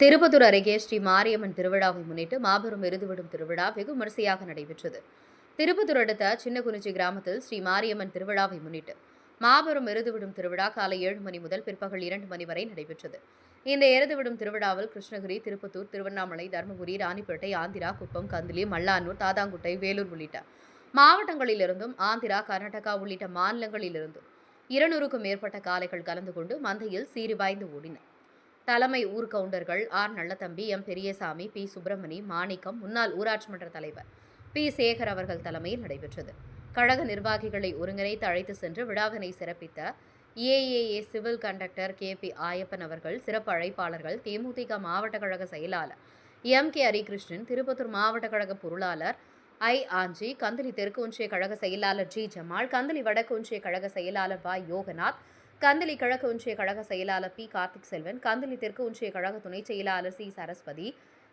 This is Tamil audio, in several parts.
திருப்பத்தூர் அருகே ஸ்ரீ மாரியம்மன் திருவிழாவை முன்னிட்டு மாபெரும் எருதுவிடும் திருவிழா வெகு விமரிசையாக நடைபெற்றது. திருப்பத்தூர் அடுத்த சின்னகுறிச்சி கிராமத்தில் ஸ்ரீ மாரியம்மன் திருவிழாவை முன்னிட்டு மாபெரும் எருதுவிடும் திருவிழா காலை ஏழு மணி முதல் பிற்பகல் இரண்டு மணி வரை நடைபெற்றது. இந்த எருதுவிடும் திருவிழாவில் கிருஷ்ணகிரி திருப்பத்தூர் திருவண்ணாமலை தருமபுரி ராணிப்பேட்டை ஆந்திரா குப்பம் கந்திலி மல்லானூர் தாதாங்குட்டை வேலூர் உள்ளிட்ட மாவட்டங்களிலிருந்தும் ஆந்திரா கர்நாடகா உள்ளிட்ட மாநிலங்களிலிருந்தும் இருநூறுக்கும் மேற்பட்ட காளைகள் கலந்து கொண்டு மந்தையில் சீறிபாய்ந்து ஓடின. தலைமை ஊர் கவுண்டர்கள் R Nallathambi M Periyasamy P Subramani Manickam முன்னாள் ஊராட்சி மன்ற தலைவர் பி சேகர் அவர்கள் தலைமையில் நடைபெற்றது. கழக நிர்வாகிகளை ஒருங்கிணைத்து அழைத்து சென்று விழாவினை சிறப்பித்த AAA civil conductor K P Ayappan அவர்கள் சிறப்பு அழைப்பாளர்கள் தேமுதிக மாவட்ட கழக செயலாளர் எம் கே ஹரிகிருஷ்ணன் திருப்பத்தூர் மாவட்ட கழக பொருளாளர் ஐ ஆஞ்சி கந்தளி தெற்கு ஒன்றிய கழக செயலாளர் ஜி ஜமால் கந்தளி வடக்கு ஒன்றிய கழக செயலாளர் வா யோகநாத் கந்தளி கிழக்கு ஒன்றிய கழக செயலாளர் பி. கார்த்திக் செல்வன் கந்தளி தெற்கு ஒன்றிய கழக துணை செயலாளர் சி. சரஸ்வதி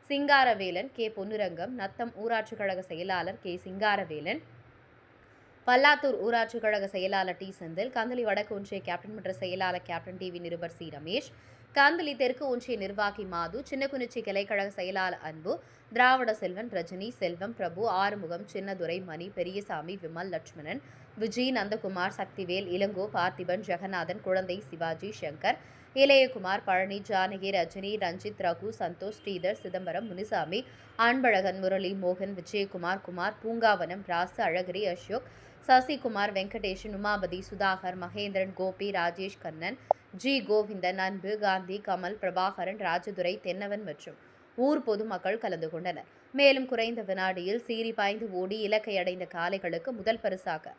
சிங்காரவேலன் கே. பொன்னுரங்கம் நத்தம் ஊராட்சி கழக செயலாளர் கே. சிங்காரவேலன் பல்லாத்தூர் ஊராட்சி கழக செயலாளர் டி. செந்தில் கந்தளி வடக்கு ஒன்றிய கேப்டன் மன்ற செயலாளர் கேப்டன் டிவி நிருபர் சி. ரமேஷ் காந்தலி தெற்கு ஒன்றிய நிர்வாகி மாது சின்னக்குனிச்சி கிளைக்கழக செயலாளர் அன்பு திராவிட செல்வன் ரஜினி செல்வம் பிரபு ஆறுமுகம் சின்னதுரை மணி பெரியசாமி விமல் லட்சுமணன் விஜய் நந்தகுமார் சக்திவேல் இளங்கோ பார்த்திபன் ஜெகநாதன் குழந்தை சிவாஜி சங்கர் இளையகுமார் பழனி ஜானகி ரஜினி ரஞ்சித் ரகு சந்தோஷ் ஸ்ரீதர் சிதம்பரம் முனிசாமி அன்பழகன் முரளி மோகன் விஜயகுமார் குமார் பூங்காவனம் ராசு அழகிரி அசோக் சசிகுமார் வெங்கடேஷன் உமாபதி சுதாகர் மகேந்திரன் கோபி ராஜேஷ் கண்ணன் ஜி. கோவிந்தன் அன்பு காந்தி கமல் பிரபாகரன் ராஜதுரை தென்னவன் மற்றும் ஊர் பொதுமக்கள் கலந்து கொண்டனர். மேலும் குறைந்த வினாடியில் சீறி பாய்ந்து ஓடி இலக்கை அடைந்த காளைகளுக்கு முதல் பரிசாக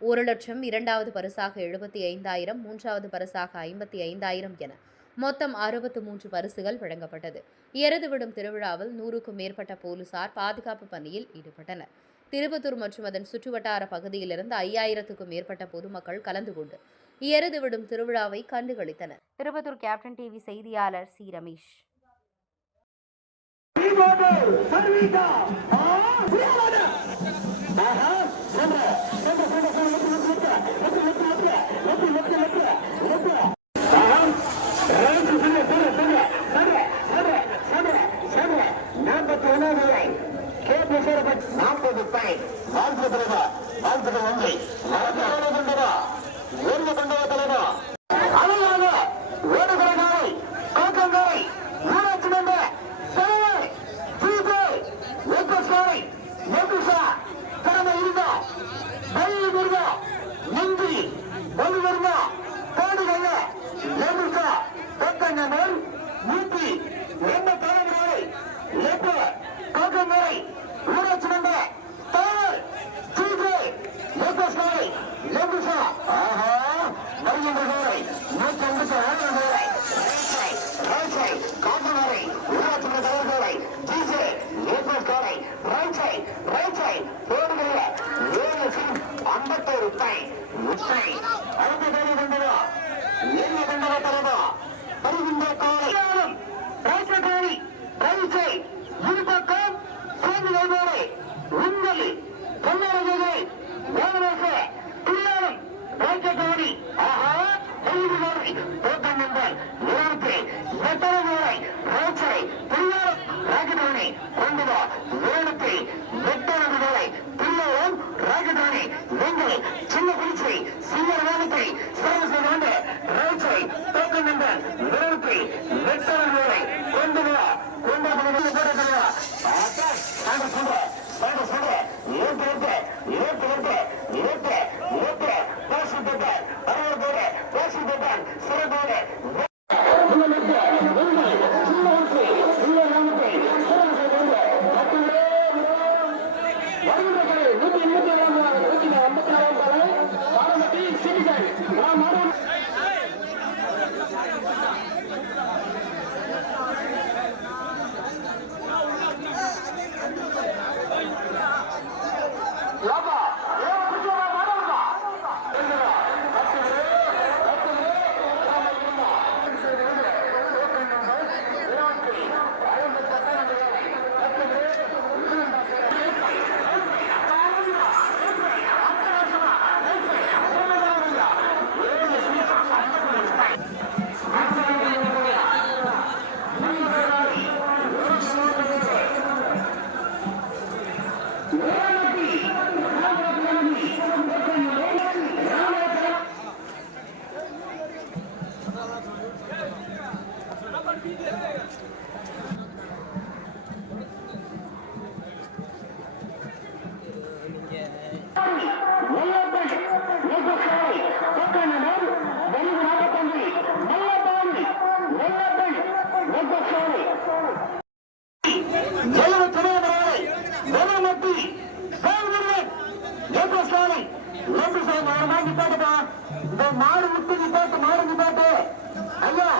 ஒரு லட்சம் இரண்டாவது பரிசாக எழுபத்தி ஐந்தாயிரம் மூன்றாவது பரிசாக ஐம்பத்தி ஐந்தாயிரம் என மொத்தம் அறுபத்து மூன்று பரிசுகள் வழங்கப்பட்டது. எருது விடும் திருவிழாவில் நூறுக்கும் மேற்பட்ட போலீசார் பாதுகாப்பு பணியில் ஈடுபட்டனர். திருப்பத்தூர் மற்றும் அதன் சுற்றுவட்டார பகுதியிலிருந்து ஐயாயிரத்துக்கும் மேற்பட்ட பொதுமக்கள் கலந்து கொண்டு எருது விடும் திருவிழாவை கண்டுகளித்தனர். திருப்பத்தூர் கேப்டன் டிவி செய்தியாளர் சி ரமேஷ். நாற்பது பாயிண்ட் நாற்பது தலைவா நாற்பது ஒன்றை. கொண்டவா ஓர்வு கொண்டவா தலைவா அழகாக ஓடுகிறகாரை கோக்கங்காரை சின்ன குறிச்சி சின்ன நிப்பாட்டுப்பா இந்த மாடு விட்டு நிப்பாட்டு மாடு நிப்பாட்டு. ஐயா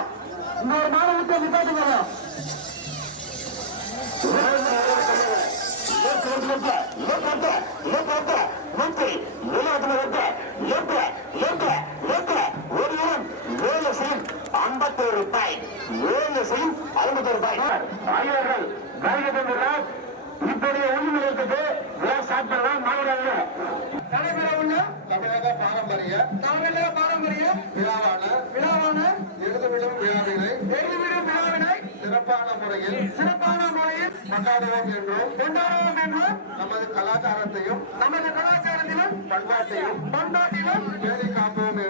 இந்த ஒரு மாடு விட்டு நிப்பாட்டுங்க ஐம்பத்தோரு ரூபாய் ஏழு செய்யும் ஐம்பத்தோரு ரூபாய். ஆயிரங்கள் வருகை தந்துள்ளார் இப்போதைய ஒண்ணு நிலையத்துக்கு விழா ஸ்டார்ட் பண்ணலாம் மாவட்ட நடைபெற உள்ள. தமிழக பாரம்பரிய. தமிழக பாரம்பரிய. விழாவான. விழாவான. எழுதுவிடும் விழாவினை. எழுதுவிடும் விழாவினை. சிறப்பான முறையில். சிறப்பான முறையில். கொண்டாடுவோம் என்றும் கொண்டாடுவோம் என்றும் நமது கலாச்சாரத்தையும். நமது கலாச்சாரத்திலும். பண்பாட்டையும். பண்பாட்டிலும். பேணி காப்போம்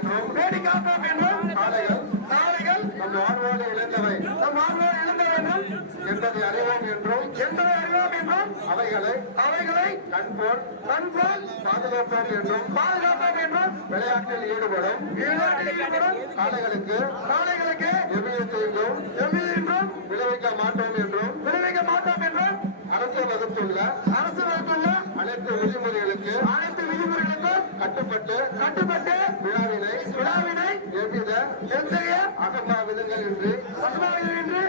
என்பதை அறிவோம் என்றும் என்பதை அறிவோம் என்றும் அவைகளை அவைகளை கண்போல் கண்போல் பாதுகாப்போம் என்றும் பாதுகாப்போம் என்றும் விளையாட்டில் ஈடுபடும் ஈடுபாட்டில் ஈடுபடும் காளைகளுக்கு நாளைகளுக்கு எவ்வித தீங்கும் என்றும் விளைவிக்க மாட்டோம் என்றும் விளைவிக்க மாட்டோம் என்றும் அரசு வகுத்துள்ள அரசு வகுத்துள்ள அனைத்து விதிமுறைகளுக்கு அனைத்து விதிமுறைகளுக்கும் கட்டுப்பட்டு கட்டுப்பட்டு விழாவினை விழாவினை எவ்வித எத்தகைய என்று இன்றி என்று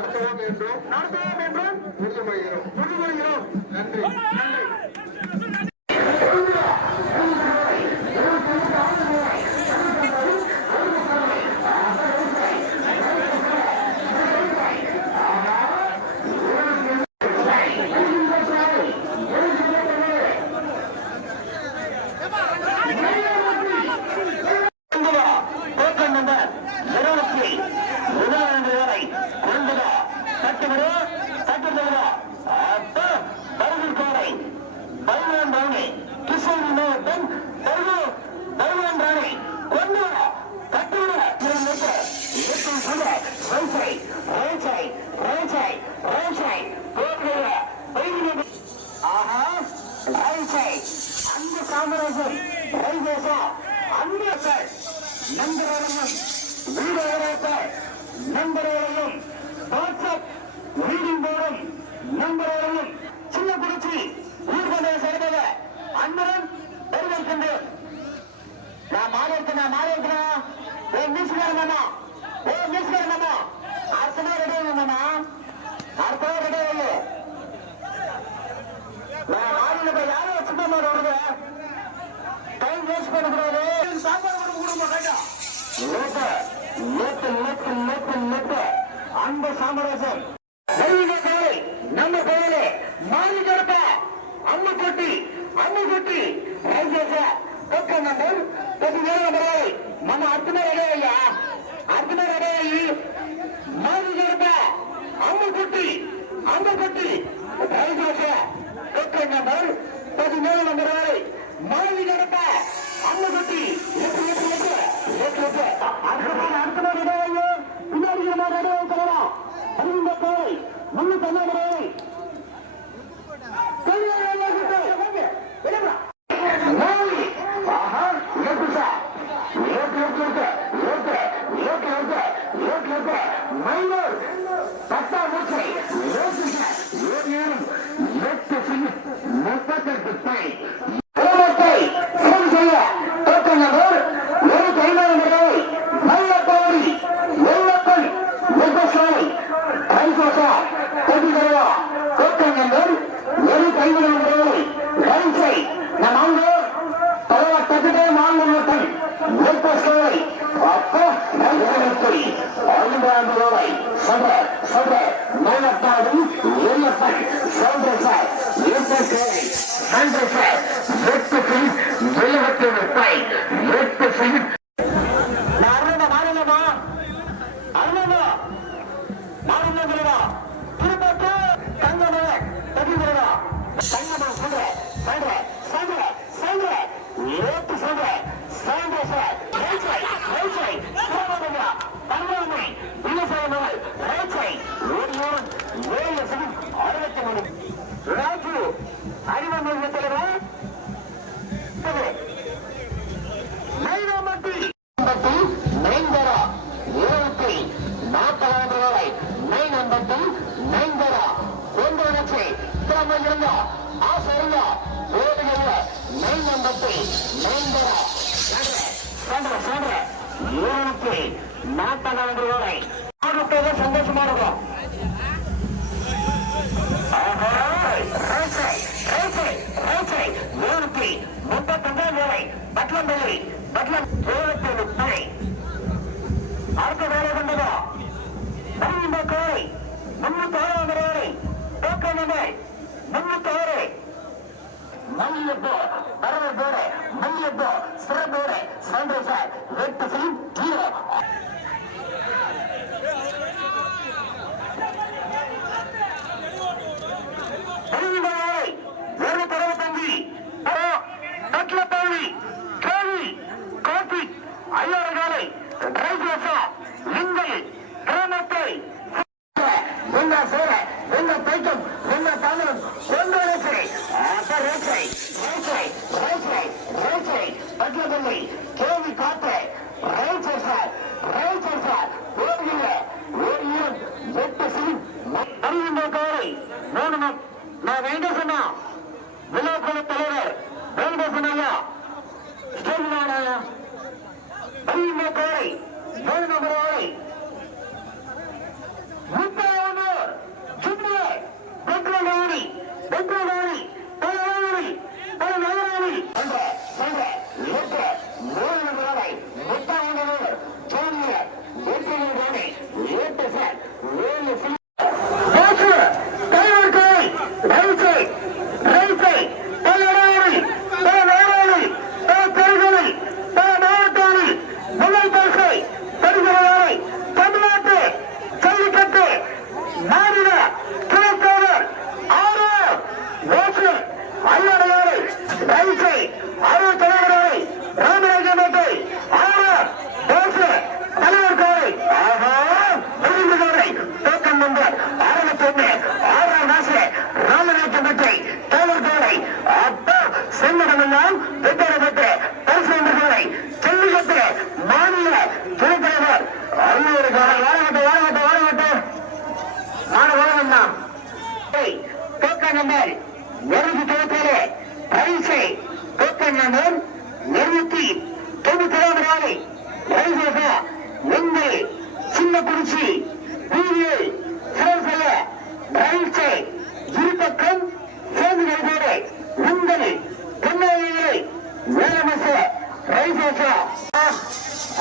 நடத்துவோம் என்றும் நடத்துவோம் என்றும் உறுதிமொழிகிறோம் உறுதிமொழிகிறோம் நன்றி. நன்றி. சாம்ராஜ்யம் ரைசேசா அந்த நண்பர்களையும் வீடு நண்பர்களையும் வாட்ஸ்அப் ரீடிங் போர்டும் நண்பர்களையும் சின்ன குறிச்சி ஊர்வலை சேர்ந்தத அன்புடன் வரவேற்கின்றேன் நான் மாறி இருக்கேன் நான் மாறி இருக்கிறேன் ஓ மியூசிக்கார மாமா. ஓ மியூசிக்கார மாமா. அடுத்ததா ரெடி ஆகும் மாமா. அடுத்ததா ரெடி ஆகும் நான் மாறியில் போய் யாரும் வச்சுக்க மாட்டேன் டைம் வேஸ்ட் பண்ணக்கூடாது சாப்பாடு கூட கொடுக்க மாட்டேன் லோட்ட லோட்ட லோட்ட லோட்ட லோட்ட அந்த சாம்ராஜ்யம் தெய்வீக கலை நம்ம பெயரே மாறி கிடப்ப அம்மு கொட்டி அம்மு கொட்டி ரைஜேச கொக்க நம்பர் கொட்டி வேறு நம்பர் మన అర్థమే రెడీ అయ్యా అర్థమే రెడీ అయ్యి మాది గడప అమ్మ కొట్టి అమ్మ కొట్టి రైజేస కొక్క నంబర్ పదిహేను నంబర్ மாணவி நடத்த அன்னகுட்டி ஏற்று ஏற்று ஏற்று ஏற்று ஏற்று. அடுத்த பின்னாடி இருந்தால் நடுவே தரலாம் பதினெண்டு கோவை Tiger. அறிவு பரிசை கோக்கா நம்பர் இருநூத்தி தொண்ணூத்தி ஏழு பரிசை கோக்கா நம்பர் இருநூத்தி தொண்ணூத்தி ஏழு நாளை பரிசாக நீங்கள் சின்னக்குறிச்சி வீதியில் செலவு செய்ய பரிசை இருபக்கம் சேர்ந்து நடைபெற உங்கள் பொன்னாளிகளை வேலமச பரிசாக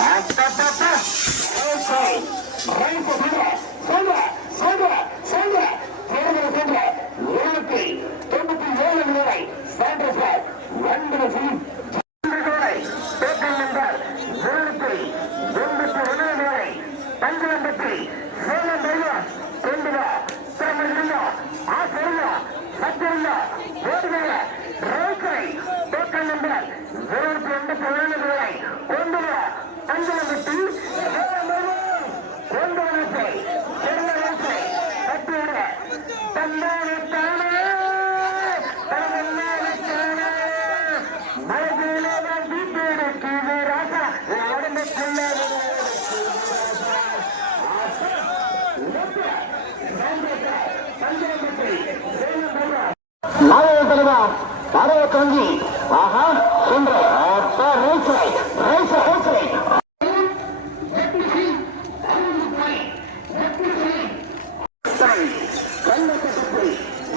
அப்பப்பா பரிசை பரிசாக Thank you. Abbas, Taro Tangi, Aha, Sundar, Abba, right side, right side, right side. Right side, right side, right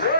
side.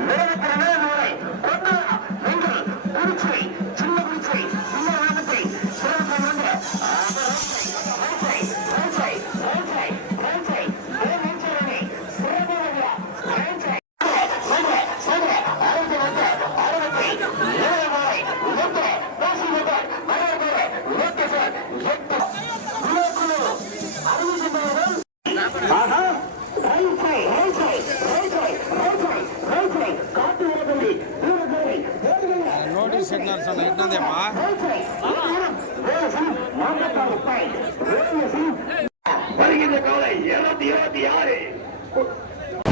லைட்నందేమా வருகின்ற காலை இருநூத்தி இருபத்தி ஆறு.